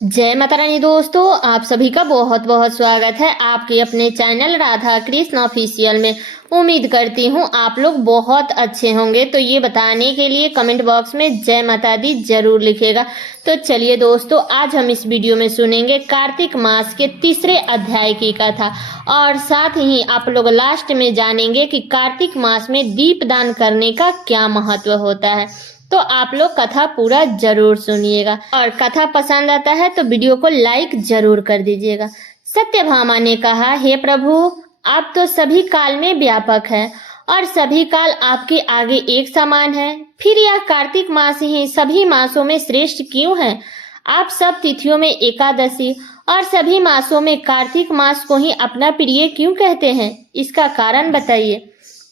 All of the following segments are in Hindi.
जय माता रानी दोस्तों, आप सभी का बहुत बहुत स्वागत है आपके अपने चैनल राधा कृष्ण ऑफिशियल में। उम्मीद करती हूँ आप लोग बहुत अच्छे होंगे। तो ये बताने के लिए कमेंट बॉक्स में जय माता दी जरूर लिखेगा। तो चलिए दोस्तों, आज हम इस वीडियो में सुनेंगे कार्तिक मास के तीसरे अध्याय की कथा और साथ ही आप लोग लास्ट में जानेंगे कि कार्तिक मास में दीपदान करने का क्या महत्व होता है। तो आप लोग कथा पूरा जरूर सुनिएगा और कथा पसंद आता है तो वीडियो को लाइक जरूर कर दीजिएगा। सत्यभामा ने कहा, हे प्रभु, आप तो सभी काल में व्यापक है और सभी काल आपके आगे एक समान है। फिर यह कार्तिक मास ही सभी मासों में श्रेष्ठ क्यों है? आप सब तिथियों में एकादशी और सभी मासों में कार्तिक मास को ही अपना प्रिय क्यों कहते हैं? इसका कारण बताइए।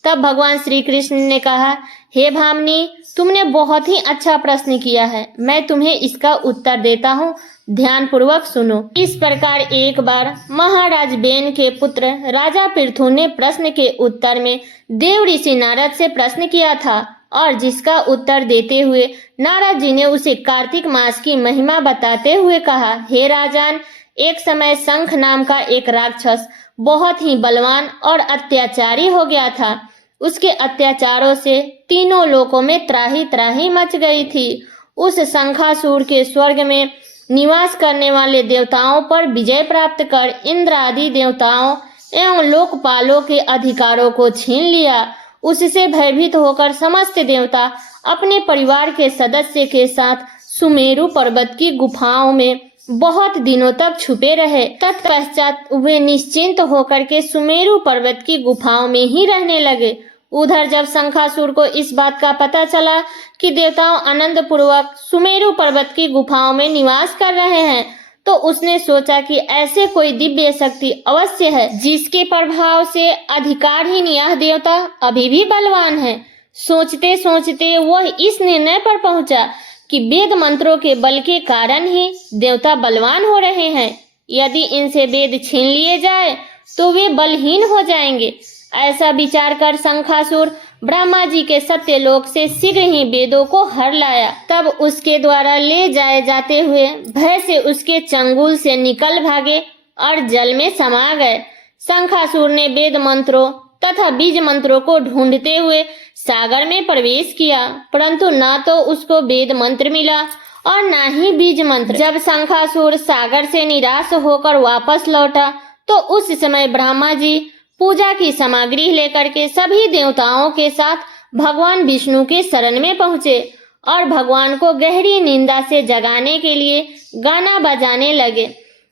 तब भगवान श्री कृष्ण ने कहा, हे भामिनी, तुमने बहुत ही अच्छा प्रश्न किया है। मैं तुम्हें इसका उत्तर देता हूँ, ध्यान पूर्वक सुनो। इस प्रकार एक बार महाराज बेन के पुत्र राजा पृथु ने प्रश्न के उत्तर में देव ऋषि नारद से प्रश्न किया था और जिसका उत्तर देते हुए नारद जी ने उसे कार्तिक मास की महिमा बताते हुए कहा, हे राजन, एक समय शंख नाम का एक राक्षस बहुत ही बलवान और अत्याचारी हो गया था। उसके अत्याचारों से तीनों लोकों में त्राही त्राही मच गई थी। उस शंखासुर के स्वर्ग में निवास करने वाले देवताओं पर विजय प्राप्त कर इंद्र आदि देवताओं एवं लोकपालों के अधिकारों को छीन लिया। उससे भयभीत होकर समस्त देवता अपने परिवार के सदस्य के साथ सुमेरु पर्वत की गुफाओं में बहुत दिनों तक छुपे रहे। तत्पश्चात वे निश्चिंत होकर के सुमेरु पर्वत की गुफाओं में ही रहने लगे। उधर जब शंखासुर को इस बात का पता चला कि देवताओं आनंद पूर्वक सुमेरु पर्वत की गुफाओं में निवास कर रहे हैं, तो उसने सोचा कि ऐसे कोई दिव्य शक्ति अवश्य है जिसके प्रभाव से अधिकारहीन यह देवता अभी भी बलवान है। सोचते सोचते वह इस निर्णय पर पहुंचा कि वेद मंत्रों के बल के कारण ही देवता बलवान हो रहे हैं। यदि इनसे वेद छीन लिए जाए तो वे बलहीन हो जाएंगे। ऐसा विचार कर शंखासुर ब्रह्मा जी के सत्यलोक से शीघ्र ही वेदों को हर लाया। तब उसके द्वारा ले जाए जाते हुए भय से उसके चंगुल से निकल भागे और जल में समा गए। शंखासुर ने वेद मंत्रों तथा बीज मंत्रों को ढूंढते हुए सागर में प्रवेश किया, परंतु ना तो उसको वेद मंत्र मिला और ना ही बीज मंत्र। जब शंखासुर सागर से निराश होकर वापस लौटा तो उस समय ब्रह्मा जी पूजा की सामग्री लेकर के सभी देवताओं के साथ भगवान विष्णु के शरण में पहुंचे और भगवान को गहरी निंदा से जगाने के लिए गाना बजाने लगे।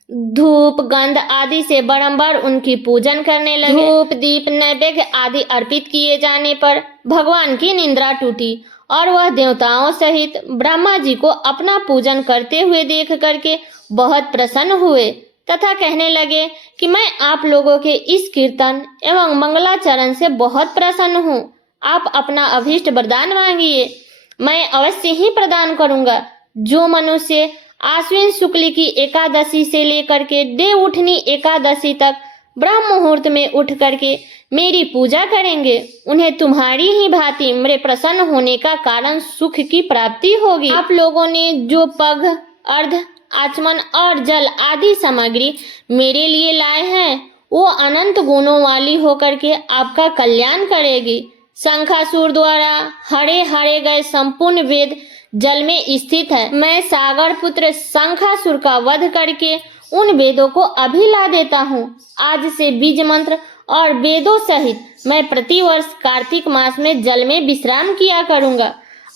धूप गंध आदि से बारंबार उनकी पूजन करने लगे। धूप दीप नैवेद्य आदि अर्पित किए जाने पर भगवान की निंद्रा टूटी और वह देवताओं सहित ब्रह्मा जी को अपना पूजन करते हुए देख करके बहुत प्रसन्न हुए तथा कहने लगे कि मैं आप लोगों के इस कीर्तन एवं मंगलाचरण से बहुत प्रसन्न हूँ। आप अपना अभीष्ट वरदान मांगिए, मैं अवश्य ही प्रदान करूंगा। जो मनुष्य आश्विन शुक्ल की एकादशी से लेकर के देवउठनी एकादशी तक ब्रह्म मुहूर्त में उठ करके मेरी पूजा करेंगे, उन्हें तुम्हारी ही भांति मेरे प्रसन्न होने का कारण सुख की प्राप्ति होगी। आप लोगों ने जो पग, अर्ध, आचमन और जल आदि सामग्री मेरे लिए लाए हैं वो अनंत गुणों वाली होकर के आपका कल्याण करेगी। शंखासुर द्वारा हरे हरे गए संपूर्ण वेद जल में स्थित है। मैं सागर पुत्र शंखासुर का वध करके उन वेदों को अभी ला देता हूँ। आज से बीज मंत्र और वेदों सहित मैं प्रतिवर्ष कार्तिक मास में जल में विश्राम किया करूँगा।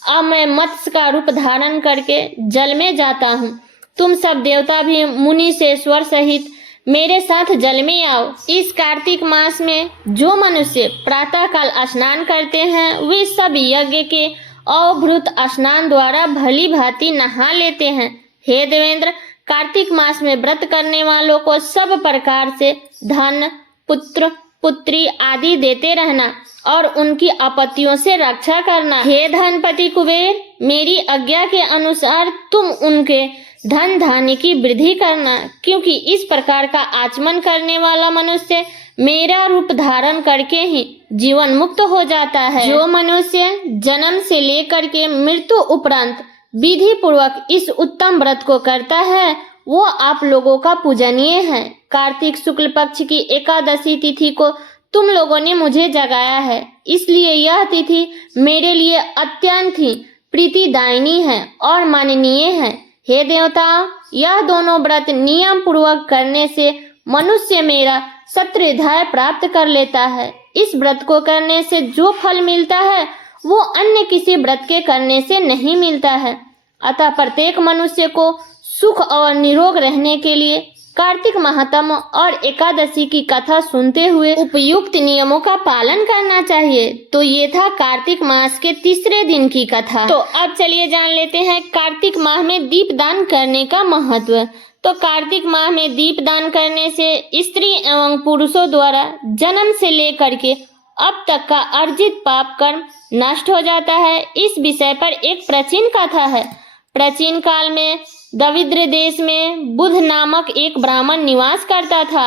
अब मैं मत्स्य का रूप धारण करके जल में जाता हूँ। तुम सब देवता भी मुनि शेषवर सहित मेरे साथ जल में आओ। इस कार्तिक मास में जो मनुष्य प्रातः काल स्नान करते हैं वे सब यज्ञ के अवभृत स्नान द्वारा भली भांति नहा लेते हैं। हे देवेंद्र, कार्तिक मास में व्रत करने वालों को सब प्रकार से धन, पुत्र, पुत्री आदि देते रहना और उनकी आपत्तियों से रक्षा करना। हे धनपति कुबेर, मेरी आज्ञा के अनुसार तुम उनके धन धान्य की वृद्धि करना, क्योंकि इस प्रकार का आचमन करने वाला मनुष्य मेरा रूप धारण करके ही जीवन मुक्त हो जाता है। जो मनुष्य जन्म से लेकर के मृत्यु उपरांत विधि पूर्वक इस उत्तम व्रत को करता है वो आप लोगों का पूजनीय है। कार्तिक शुक्ल पक्ष की एकादशी तिथि को तुम लोगों ने मुझे जगाया है, इसलिए यह तिथि मेरे लिए अत्यंत ही प्रीतिदायिनी है और माननीय है। हे देवताओं, यह दोनों व्रत नियम पूर्वक करने से मनुष्य मेरा शत्रुधाय प्राप्त कर लेता है। इस व्रत को करने से जो फल मिलता है वो अन्य किसी व्रत के करने से नहीं मिलता है। अतः प्रत्येक मनुष्य को सुख और निरोग रहने के लिए कार्तिक महात्म और एकादशी की कथा सुनते हुए उपयुक्त नियमों का पालन करना चाहिए। तो ये था कार्तिक मास के तीसरे दिन की कथा। तो अब चलिए जान लेते हैं कार्तिक माह में दीपदान करने का महत्व। तो कार्तिक माह में दीपदान करने से स्त्री एवं पुरुषों द्वारा जन्म से लेकर के अब तक का अर्जित पाप कर्म नष्ट हो जाता है। इस विषय पर एक प्राचीन कथा है। प्राचीन काल में दविद्र देश में बुध नामक एक ब्राह्मण निवास करता था।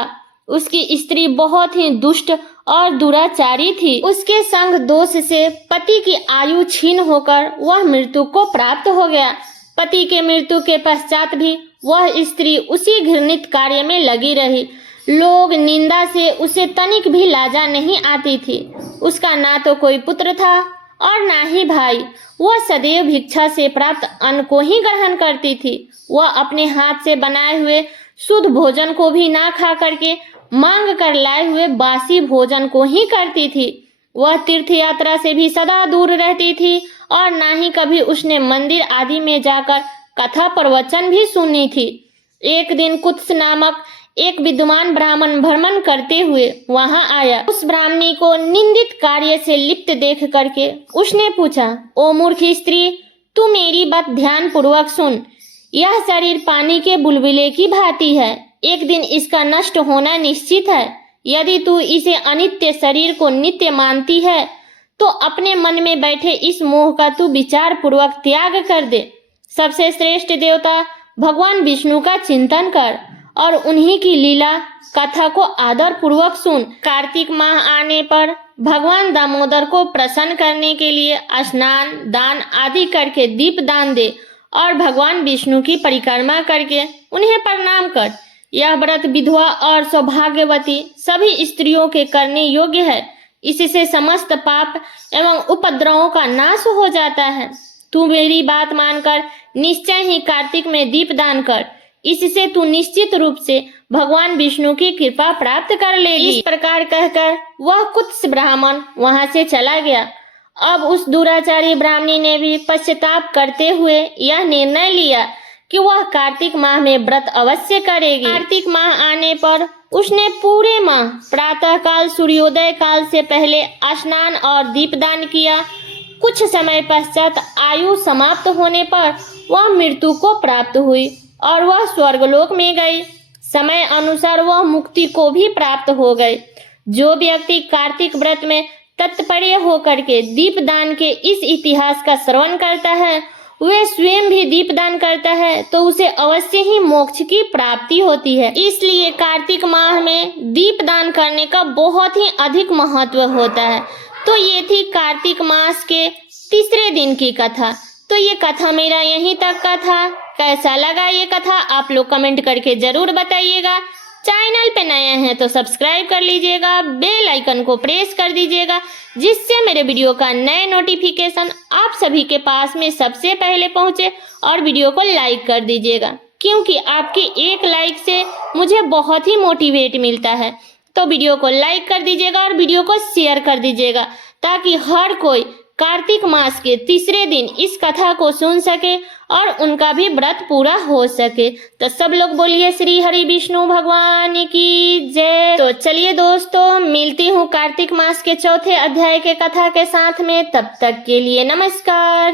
उसकी स्त्री बहुत ही दुष्ट और दुराचारी थी। उसके संग दोष से पति की आयु छीन होकर वह मृत्यु को प्राप्त हो गया। पति के मृत्यु के पश्चात भी वह स्त्री उसी घृणित कार्य में लगी रही। लोग निंदा से उसे तनिक भी लाजा नहीं आती थी। उसका ना तो कोई पुत्र था और ना ही भाई। वह सदैव भिक्षा से प्राप्त अन्न को ही ग्रहण करती थी। वह अपने हाथ से बनाए हुए शुद्ध भोजन को भी ना खा करके मांग कर लाए हुए बासी भोजन को ही करती थी। वह तीर्थ यात्रा से भी सदा दूर रहती थी और ना ही कभी उसने मंदिर आदि में जाकर कथा प्रवचन भी सुनी थी। एक दिन कुत्स नामक एक विद्वान ब्राह्मण भ्रमण करते हुए वहां आया। उस ब्राह्मणी को निंदित कार्य से लिप्त देख करके उसने पूछा, ओ मूर्ख स्त्री, तू मेरी बात ध्यान पूर्वक सुन। यह शरीर पानी के बुलबुले की भांति है। एक दिन इसका नष्ट होना निश्चित है। यदि तू इसे अनित्य शरीर को नित्य मानती है तो अपने मन में बैठे इस मोह का तू विचार पूर्वक त्याग कर दे। सबसे श्रेष्ठ देवता भगवान विष्णु का चिंतन कर और उन्हीं की लीला कथा को आदर पूर्वक सुन। कार्तिक माह आने पर भगवान दामोदर को प्रसन्न करने के लिए स्नान दान आदि करके दीप दान दे और भगवान विष्णु की परिक्रमा करके उन्हें प्रणाम कर। यह व्रत विधवा और सौभाग्यवती सभी स्त्रियों के करने योग्य है। इससे समस्त पाप एवं उपद्रवों का नाश हो जाता है। तू मेरी बात मानकर निश्चय ही कार्तिक में दीप दान कर। इससे तू निश्चित रूप से भगवान विष्णु की कृपा प्राप्त कर लेगी। इस प्रकार कहकर वह कुत्स ब्राह्मण वहां से चला गया। अब उस दुराचारी ब्राह्मणी ने भी पश्चाताप करते हुए यह निर्णय लिया कि वह कार्तिक माह में व्रत अवश्य करेगी। कार्तिक माह आने पर उसने पूरे माह प्रातः काल सूर्योदय काल से पहले स्नान और दीपदान किया। कुछ समय पश्चात आयु समाप्त होने पर वह मृत्यु को प्राप्त हुई और वह स्वर्गलोक में गई। समय अनुसार वह मुक्ति को भी प्राप्त हो गए। जो व्यक्ति कार्तिक व्रत में तत्पर्य होकर के दीपदान के इस इतिहास का श्रवण करता है, वह स्वयं भी दीपदान करता है तो उसे अवश्य ही मोक्ष की प्राप्ति होती है। इसलिए कार्तिक माह में दीपदान करने का बहुत ही अधिक महत्व होता है। तो ये थी कार्तिक मास के तीसरे दिन की कथा। तो ये कथा मेरा यहीं तक का था। कैसा लगा ये कथा आप लोग कमेंट करके जरूर बताइएगा। चैनल पे नए हैं तो सब्सक्राइब कर लीजिएगा, बेल आइकन को प्रेस कर दीजिएगा, जिससे मेरे वीडियो का नए नोटिफिकेशन आप सभी के पास में सबसे पहले पहुंचे। और वीडियो को लाइक कर दीजिएगा, क्योंकि आपके एक लाइक से मुझे बहुत ही मोटिवेट मिलता है। तो वीडियो को लाइक कर दीजिएगा और वीडियो को शेयर कर दीजिएगा, ताकि हर कोई कार्तिक मास के तीसरे दिन इस कथा को सुन सके और उनका भी व्रत पूरा हो सके। तो सब लोग बोलिए श्री हरि विष्णु भगवान की जय। तो चलिए दोस्तों, मिलती हूँ कार्तिक मास के चौथे अध्याय के कथा के साथ में। तब तक के लिए नमस्कार।